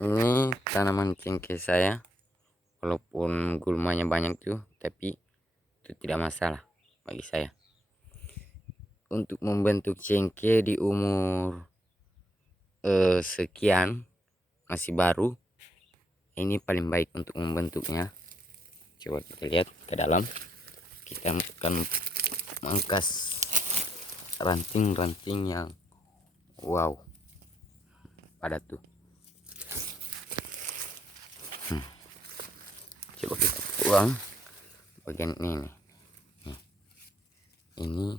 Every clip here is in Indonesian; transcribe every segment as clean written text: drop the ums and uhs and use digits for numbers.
Ini tanaman cengkeh saya, walaupun gulmanya banyak tuh, tapi itu tidak masalah bagi saya. Untuk membentuk cengkeh di umur sekian, masih baru, ini paling baik untuk membentuknya. Coba kita lihat ke dalam. Kita akan mangkas ranting-ranting yang wow, padat tuh. Coba kita buang bagian ini nih. Ini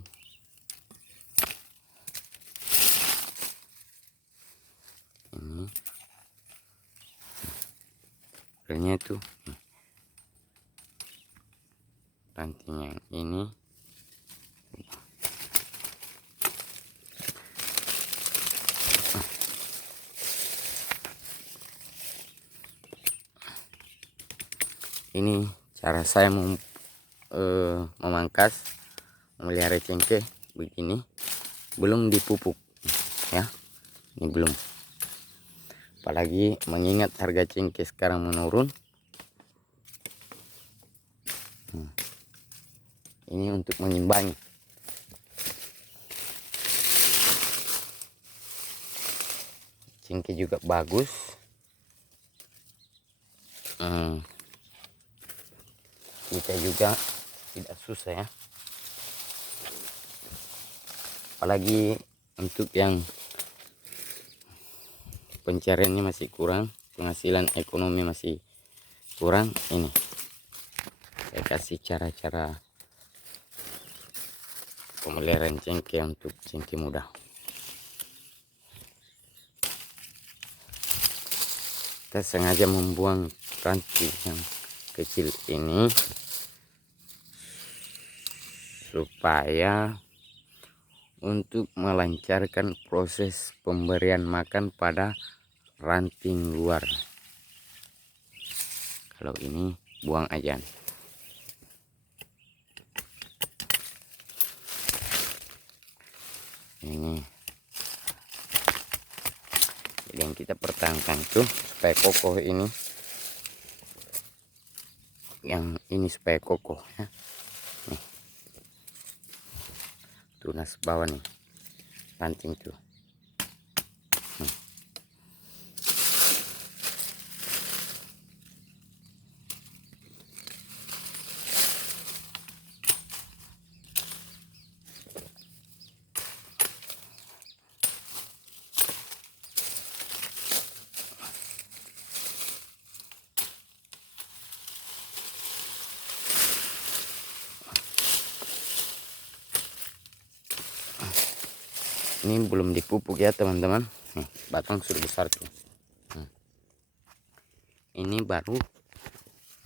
sebenarnya itu ranting yang ini cara saya memangkas memelihara cengkeh begini, belum dipupuk ya, ini belum. Apalagi mengingat harga cengkeh sekarang menurun. Ini untuk mengimbangi. Cengkeh juga bagus. Kita juga tidak susah ya. Apalagi untuk yang pencariannya masih kurang, penghasilan ekonomi masih kurang, ini saya kasih cara-cara pemeliharaan cengkeh untuk cengkeh muda. Kita sengaja membuang ranting yang kecil ini supaya untuk melancarkan proses pemberian makan pada ranting luar. Kalau ini buang aja. Ini jadi yang kita pertahankan itu supaya kokoh ini, yang ini supaya kokoh ya. Nih, tunas bawah nih ranting tuh. Ini belum dipupuk ya teman-teman. Nih, batang sudah besar tuh. Ini baru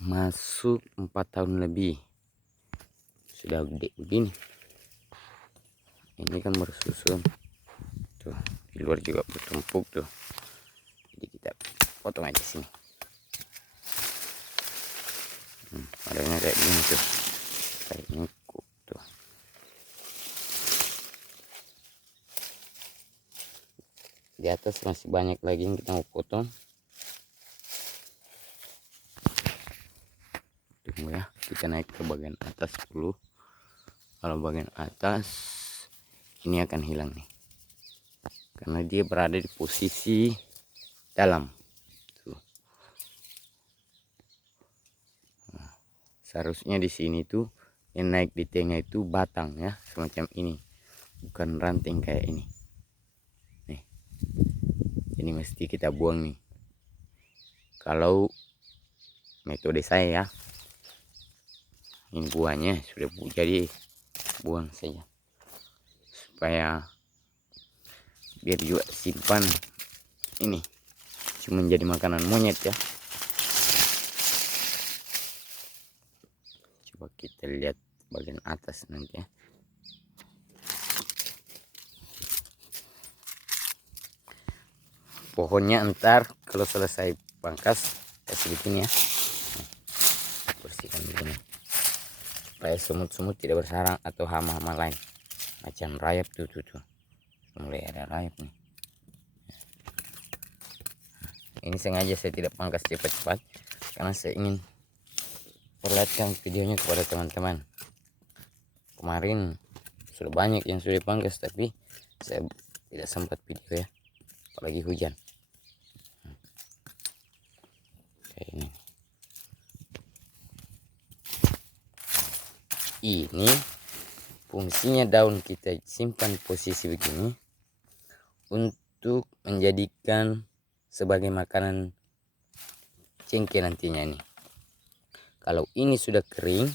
masuk 4 tahun lebih, sudah gede begini. Ini kan bersusun tuh, di luar juga bertumpuk tuh. Jadi kita potong aja sini. Adanya kayak gini tuh, kayak ini tuh. Di atas masih banyak lagi yang kita mau potong. Tunggu ya, kita naik ke bagian atas dulu. Kalau bagian atas ini akan hilang nih, karena dia berada di posisi dalam tuh. Nah, seharusnya di sini tuh yang naik di tengah itu batang ya, semacam ini, bukan ranting kayak ini nih. Ini mesti kita buang nih kalau metode saya ya. Ini buahnya sudah jadi, buang saja supaya biar juga simpan ini cuma jadi makanan monyet ya. Coba kita lihat bagian atas nanti ya. Pohonnya ntar kalau selesai pangkas kasih begini ya. Bersihkan begini supaya semut-semut tidak bersarang atau hama-hama lain macam rayap tuh mulai ada rayap nih. Ini sengaja saya tidak pangkas cepat-cepat karena saya ingin perlihatkan videonya kepada teman-teman. Kemarin sudah banyak yang sudah pangkas, tapi saya tidak sempat video ya, apalagi hujan. Kayak ini fungsinya daun kita simpan posisi begini untuk menjadikan sebagai makanan cengkeh nantinya nih. Kalau ini sudah kering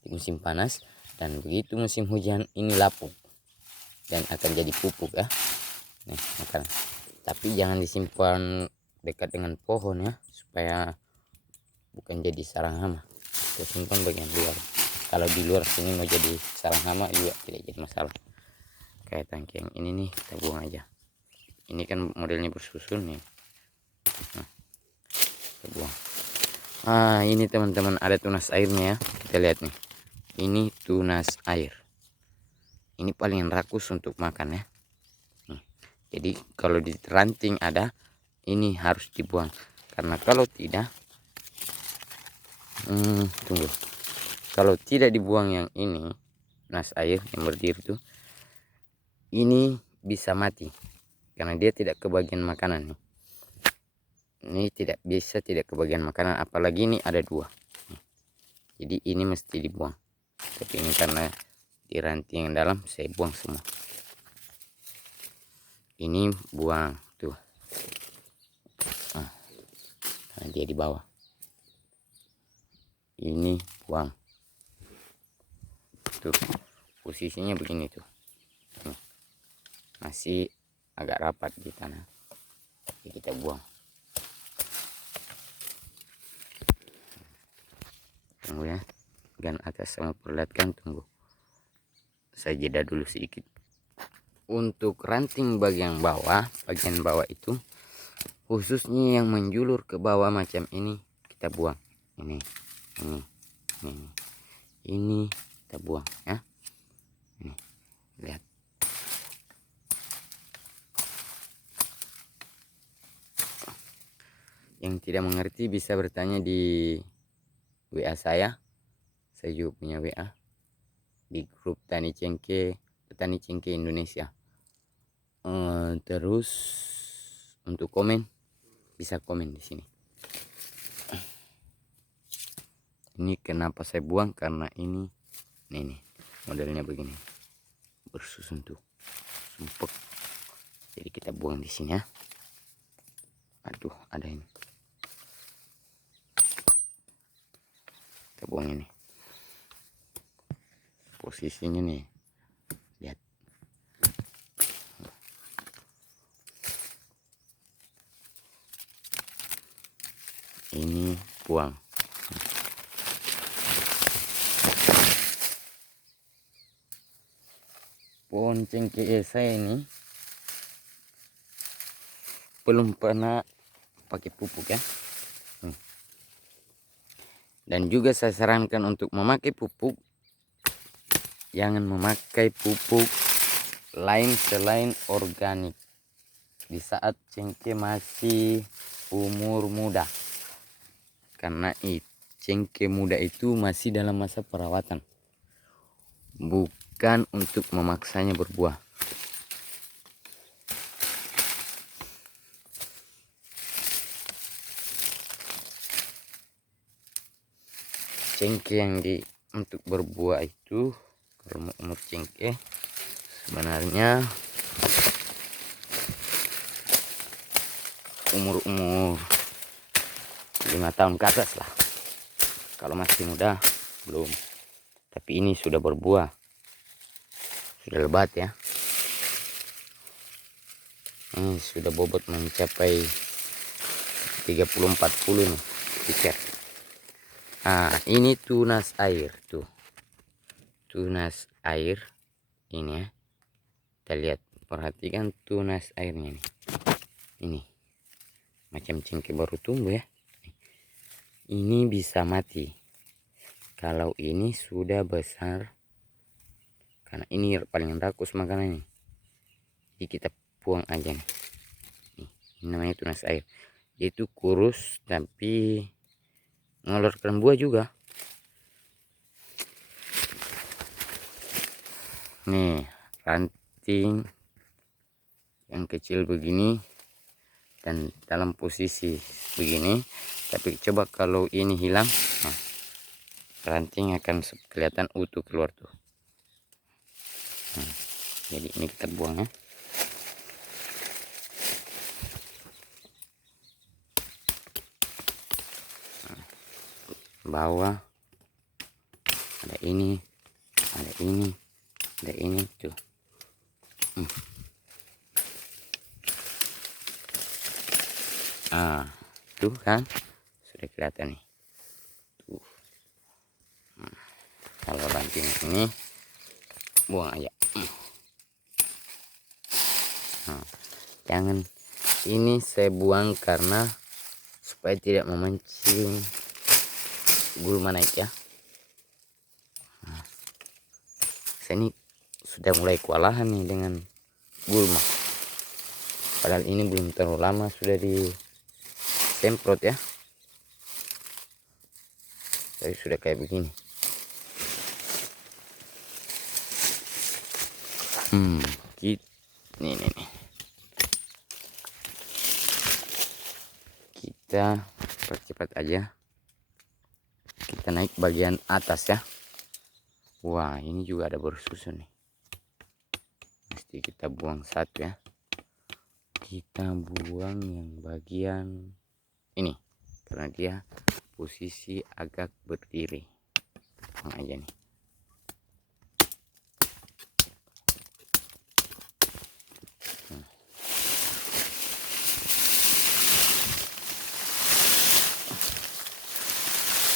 di musim panas dan begitu musim hujan, ini lapuk dan akan jadi pupuk ya. Nih makan. Tapi jangan disimpan dekat dengan pohon ya, supaya bukan jadi sarang hama. Kita simpan bagian luar. Kalau di luar sini mau jadi sarang hama juga tidak jadi masalah. Kayak tangki yang ini nih kita buang aja. Ini kan modelnya bersusun nih. Nah, kita buang. Ini teman-teman ada tunas airnya ya. Kita lihat nih. Ini tunas air. Ini paling rakus untuk makan ya. Jadi kalau di ranting ada, ini harus dibuang. Karena kalau tidak, tunggu. Kalau tidak dibuang yang ini, tunas air yang berdiri tuh, ini bisa mati. Karena dia tidak kebagian makanan nih. Ini tidak bisa tidak kebagian makanan, apalagi ini ada 2. Jadi ini mesti dibuang. Tapi ini karena di ranting yang dalam saya buang semua. Ini buang tuh. Nah, dia di bawah. Ini buang. Tuh posisinya begini tuh. Masih agak rapat di tanah. Jadi kita buang. Tunggu ya. Dan atas sama perlihatkan, tunggu. Saya jeda dulu sedikit. Untuk ranting bagian bawah itu khususnya yang menjulur ke bawah macam ini kita buang. Ini kita buang ya. Ini lihat. Yang tidak mengerti bisa bertanya di WA saya juga punya WA di grup petani cengkeh Indonesia. Terus untuk komen bisa komen di sini. Ini kenapa saya buang, karena ini modelnya begini bersusun tuh sumpek. Jadi kita buang di sini ya. Aduh, ada ini. Kita buang ini. Posisinya nih. Lihat. Ini buang. Pohon cengkeh saya ini belum pernah pakai pupuk ya. Dan juga saya sarankan untuk memakai pupuk, jangan memakai pupuk lain selain organik di saat cengkeh masih umur muda. Karena cengkeh muda itu masih dalam masa perawatan, bukan untuk memaksanya berbuah. Cengkeh yang untuk berbuah itu, kalau umur cengkeh sebenarnya umur 5 tahun ke atas lah. Kalau masih muda belum. Tapi ini sudah berbuah, sudah lebat ya. Ini sudah bobot mencapai 30-40 nih tiket. Ini tunas air tuh. Tunas air ini ya. Kita lihat, perhatikan tunas airnya nih. Ini macam cengkeh baru tumbuh ya. Ini bisa mati kalau ini sudah besar, karena ini paling rakus makanannya. Jadi kita buang aja nih. Ini namanya tunas air. Itu kurus tapi mengeluarkan buah juga. Nih ranting yang kecil begini dan dalam posisi begini, tapi coba kalau ini hilang, nah, ranting akan kelihatan utuh keluar tuh. Nah, jadi ini kita buang ya. Nah, bawah ada ini, ada ini, ada ini tuh. Ah, tuh kan sudah kelihatan nih tuh. Kalau ranting ini buang aja. Nah, jangan, ini saya buang karena supaya tidak memancing gulma naik ya. Nah, saya ini sudah mulai kewalahan nih dengan gulma, padahal ini belum terlalu lama sudah disemprot ya, tapi sudah kayak begini. Nih. Kita percepat aja, kita naik bagian atas ya. Wah, ini juga ada bersusun nih, mesti kita buang satu ya. Kita buang yang bagian ini karena dia posisi agak berdiri. Buang aja nih.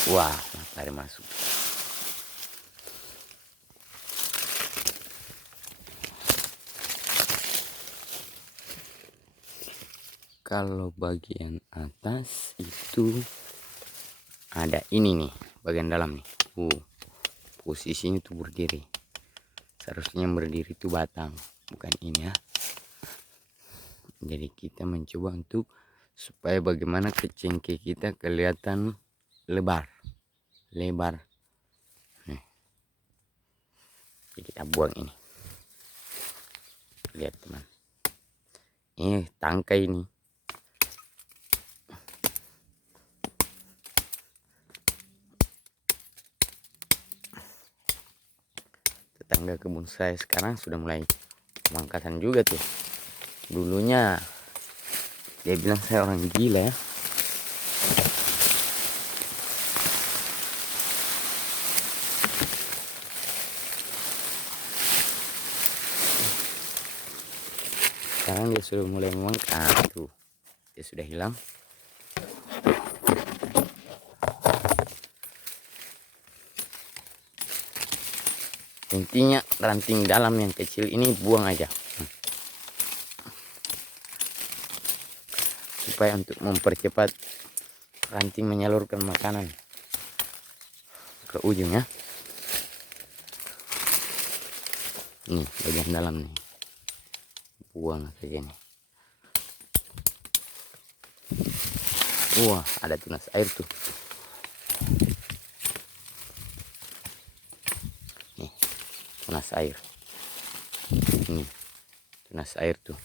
Wah, matahari masuk. Kalau bagian atas itu ada ini nih, bagian dalam nih. Posisinya tuh berdiri. Seharusnya berdiri itu batang, bukan ini ya. Jadi kita mencoba untuk supaya bagaimana kecengkeh kita kelihatan lebar. Nih. Jadi kita buang ini. Lihat teman. Ini tangkai ini. Tetangga kebun saya sekarang sudah mulai pemangkasan juga tuh. Dulunya dia bilang saya orang gila ya. Sekarang dia sudah mulai memangkas tuh. Dia sudah hilang. Intinya ranting dalam yang kecil ini buang aja. Supaya untuk mempercepat ranting menyalurkan makanan ke ujung ya. Nih bagian dalam nih. Buang kayak gini. Wah, ada tunas air tuh. Nih, tunas air. Nih, tunas air tuh.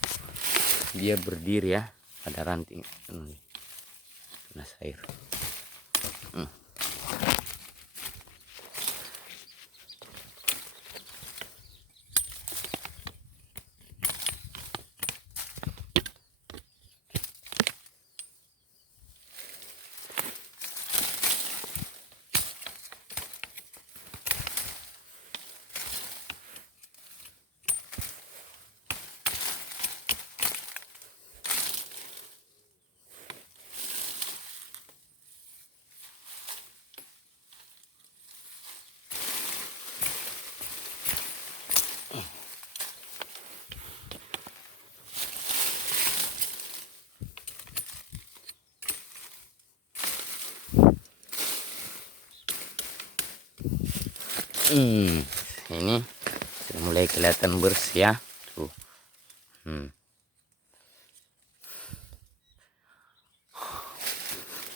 Dia berdiri ya, ada ranting. Nih, tunas air. Ini sudah mulai kelihatan bersih ya tuh.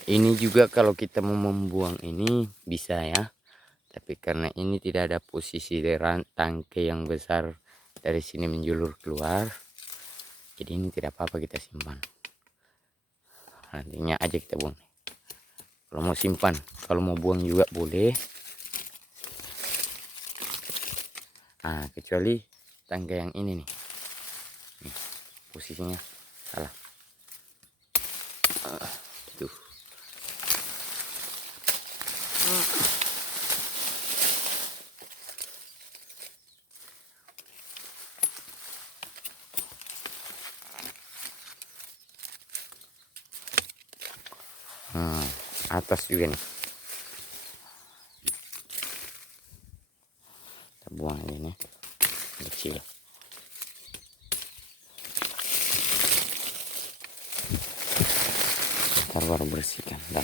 Ini juga kalau kita mau membuang ini bisa ya, tapi karena ini tidak ada posisi tangke yang besar dari sini menjulur keluar, jadi ini tidak apa-apa kita simpan. Nantinya aja kita buang. Kalau mau simpan, kalau mau buang juga boleh. Nah, kecuali tangga yang ini nih. Nih, posisinya salah. Tuh. Atas juga nih. Kita buang ini nih. Kecil. Ntar baru bersihkan dan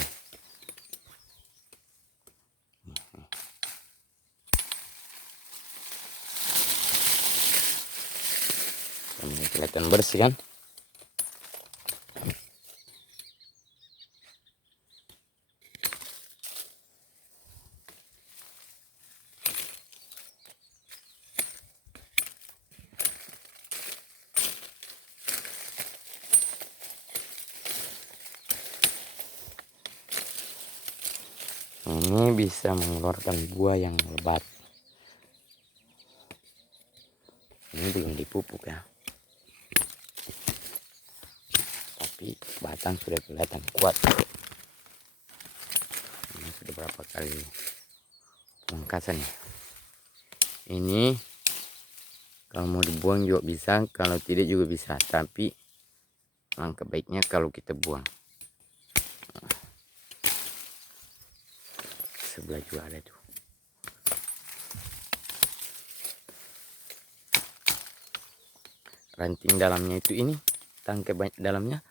ini kelihatan bersih kan. Ini bisa mengeluarkan buah yang lebat. Ini belum dipupuk ya, tapi batang sudah kelihatan kuat. Ini sudah berapa kali pengangkatan ya. Ini kalau mau dibuang juga bisa, kalau tidak juga bisa, tapi langkah baiknya kalau kita buang. Sebelah juga ada tuh. Ranting dalamnya itu ini, tangkai dalamnya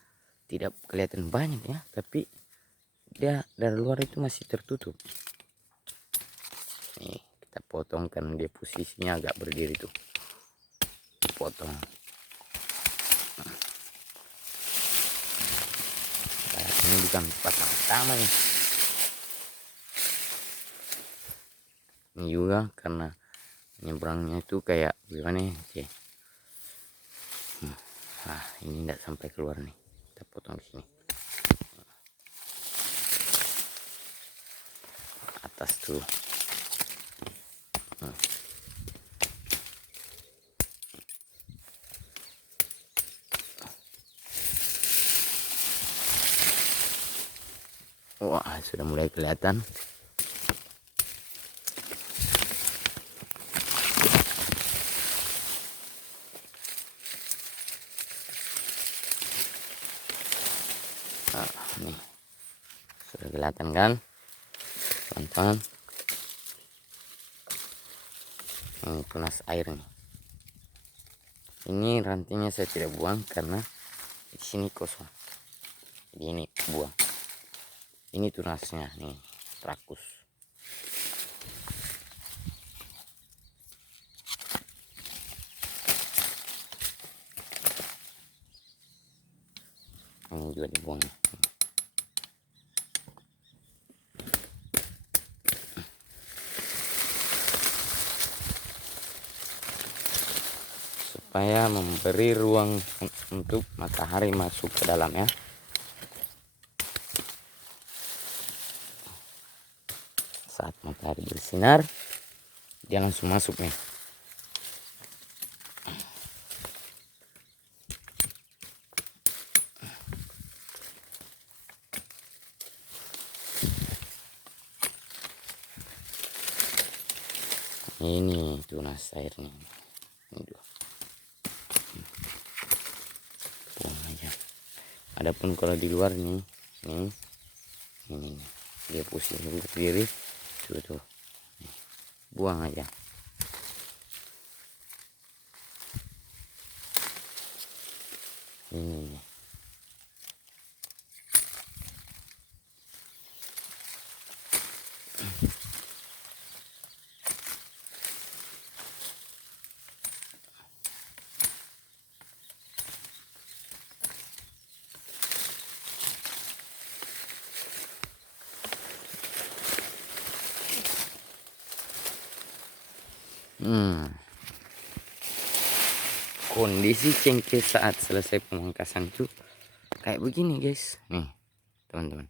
tidak kelihatan banyak ya, tapi dia dari luar itu masih tertutup. Nih kita potong karena dia posisinya agak berdiri tuh, potong. Nah, ini bukan pasang utama nih. Ini juga karena nyebrangnya itu kayak gimana ya. Nah ini tidak sampai keluar nih, kita potong di sini atas tuh. Wah sudah mulai kelihatan. Nah, nih sudah kelihatan kan teman-teman. Ini tunas air nih. Ini rantingnya saya tidak buang karena di sini kosong, jadi ini buang. Ini tunasnya nih, rakus. Ini juga dibuang. Supaya memberi ruang untuk matahari masuk ke dalam ya. Saat matahari bersinar, dia langsung masuk nih. Ini tunas airnya. Ini dua. Buang aja. Adapun kalau di luar nih, ini dia pusing berdiri, tuh. Buang aja. Ini. Hmm, kondisi cengkeh saat selesai pemangkasan itu kayak begini guys. Nih teman-teman,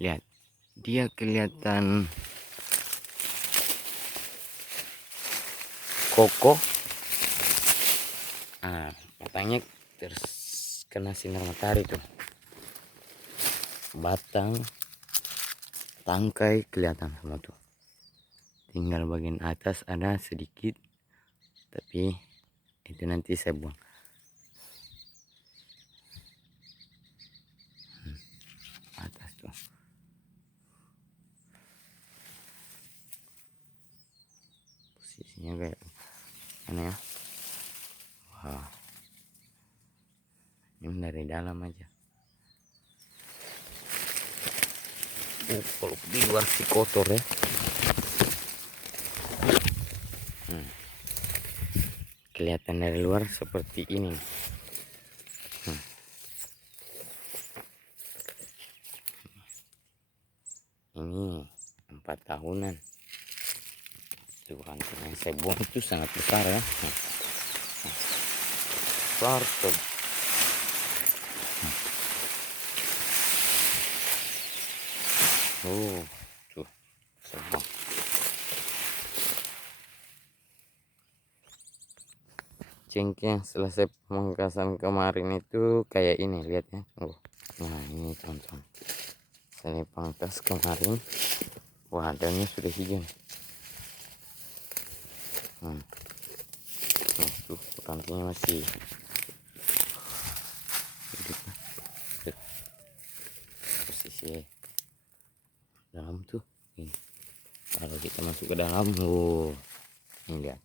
lihat dia kelihatan kokoh. Batangnya terkena sinar matahari tuh, batang tangkai kelihatan semua tuh. Tinggal bagian atas ada sedikit, tapi itu nanti saya buang. Atas tuh posisinya kayak mana ya. Wah, ini dari dalam aja. Kalau di luar sih kotor ya. Kelihatan dari luar seperti ini. Ini 4 tahunan. Tuh ranting yang saya buang itu sangat besar ya. Besar tuh. Tuh saya buang. Cengkeh yang selesai pemangkasan kemarin itu kayak ini, lihat ya. Nah ini teman-teman, saya pangkas kemarin. Wah, daunnya sudah hijau. Nah, tuh rantingnya masih hidup. Posisi dalam tuh ini. Kalau kita masuk ke dalam, ini lihat.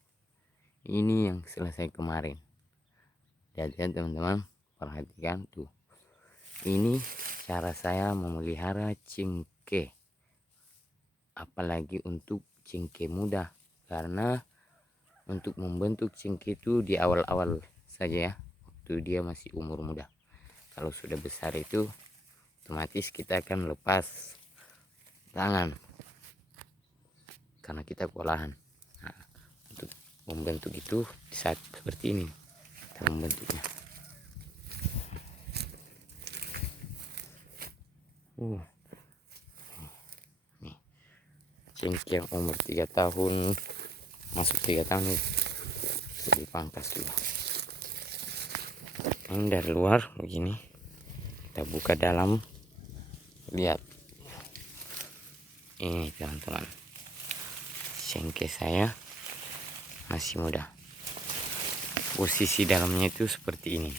Ini yang selesai kemarin. Lihat teman-teman, perhatikan tuh. Ini cara saya memelihara cengkeh, apalagi untuk cengkeh muda, karena untuk membentuk cengkeh itu di awal-awal saja ya, waktu dia masih umur muda. Kalau sudah besar itu otomatis kita akan lepas tangan karena kita kewalahan. Nah, untuk membentuk itu di saat seperti ini kita membentuknya. Nih, cengkeh yang umur 3 tahun masuk 3 tahun bisa dipangkas dulu. Ini dari luar begini, kita buka dalam, lihat ini teman-teman, cengkeh saya masih muda. Posisi dalamnya itu seperti ini.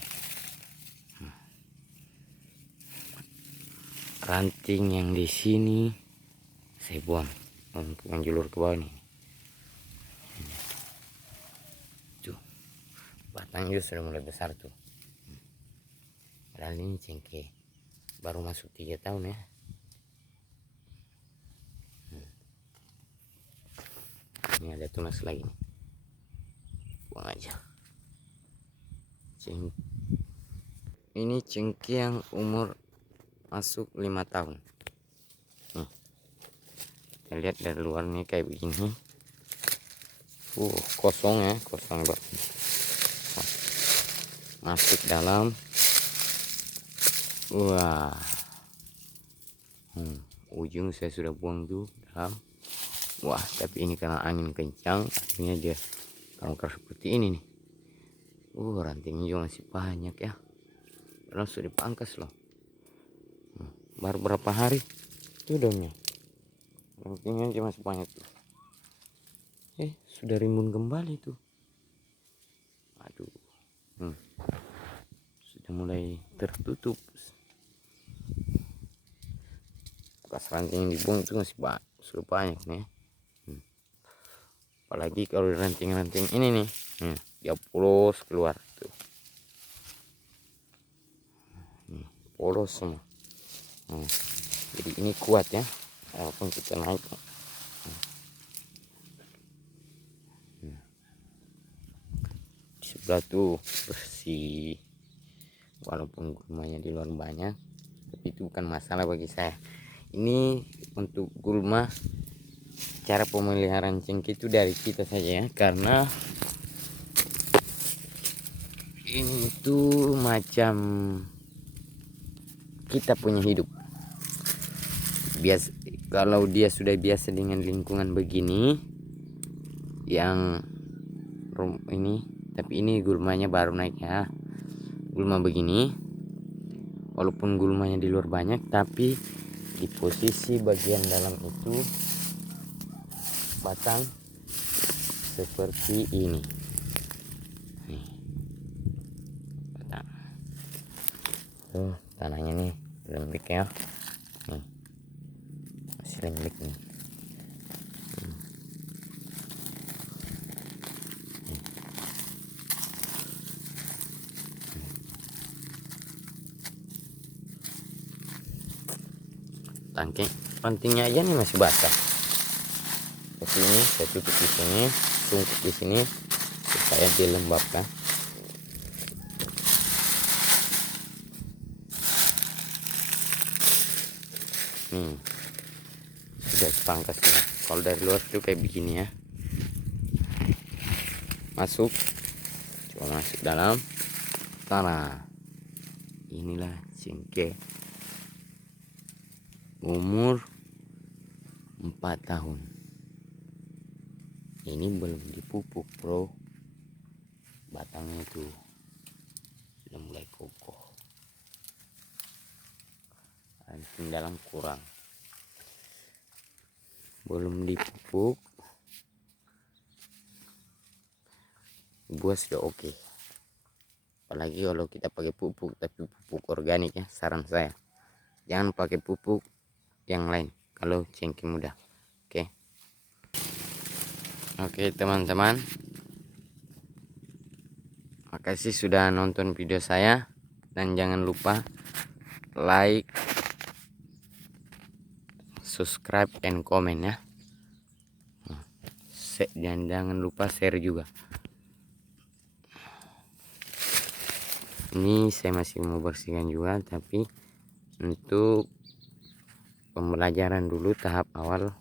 Ranting yang di sini saya buang untuk menjulur ke bawah nih. Tuh, batangnya sudah mulai besar tuh. Padahal ini cengkeh baru masuk 3 tahun ya. Ini ada tunas lagi nih. Buang aja. Ini cengkeh yang umur masuk 5 tahun. Nih, kita lihat dari luarnya kayak begini. Kosong ya, kosong banget. Masuk dalam. Wah, ujung saya sudah buang tuh dalam. Wah, tapi ini karena angin kencang, akhirnya dia tangkar seperti ini nih. Rantingnya juga masih banyak ya. Padahal sudah dipangkas loh. Baru berapa hari itu daunnya. Rantingnya aja masih banyak tuh. Sudah rimbun kembali tuh. Aduh. Sudah mulai tertutup. Bekas ranting yang dibuang itu masih sudah banyak nih. Apalagi kalau ranting-ranting ini nih, dia polos keluar tuh. Polos semua. Jadi ini kuat ya, walaupun kita naik. Di sebelah tuh bersih, walaupun gulmanya di luar banyak, tapi itu bukan masalah bagi saya. Ini untuk gulma cara pemeliharaan cengkeh itu dari kita saja ya, karena ini tuh macam kita punya hidup. Biasa kalau dia sudah biasa dengan lingkungan begini yang ini, tapi ini gulmanya baru naik ya. Gulma begini, walaupun gulmanya di luar banyak, tapi di posisi bagian dalam itu batang seperti ini. Nih, batang. Tuh, tanahnya nih lembek ya. Nih, masih lembek nih. Tangke pantingnya aja nih masih basah. Seperti ini saya tutup di sini, tungkuk di sini supaya dilembabkan. Sudah pangkas ya. Kalau dari luar tuh kayak begini ya. Masuk, coba masuk dalam tanah. Inilah cengkeh umur 4 tahun. Ini belum dipupuk bro, batangnya tuh sudah mulai kokoh, ranting dalam kurang, belum dipupuk, buah sudah oke. Apalagi kalau kita pakai pupuk, tapi pupuk organik ya, saran saya jangan pakai pupuk yang lain kalau cengkeh muda. Oke teman-teman, makasih sudah nonton video saya, dan jangan lupa like, subscribe, and comment ya. Dan jangan lupa share juga. Ini saya masih mau bersihkan juga, tapi untuk pembelajaran dulu tahap awal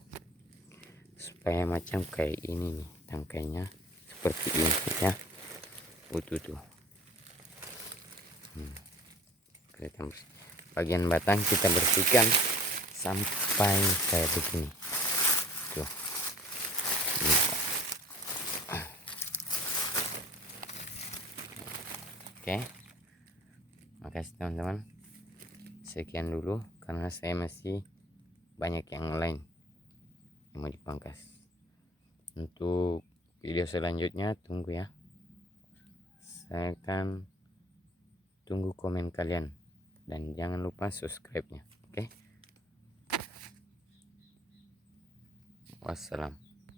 supaya macam kayak ini nih tangkainya seperti ini ya, utuh tuh. Bagian batang kita bersihkan sampai kayak begini tuh. Oke, makasih teman-teman, sekian dulu karena saya masih banyak yang lain yang mau dipangkas. Untuk video selanjutnya tunggu ya, saya akan tunggu komen kalian, dan jangan lupa subscribe nya. Oke, wassalam.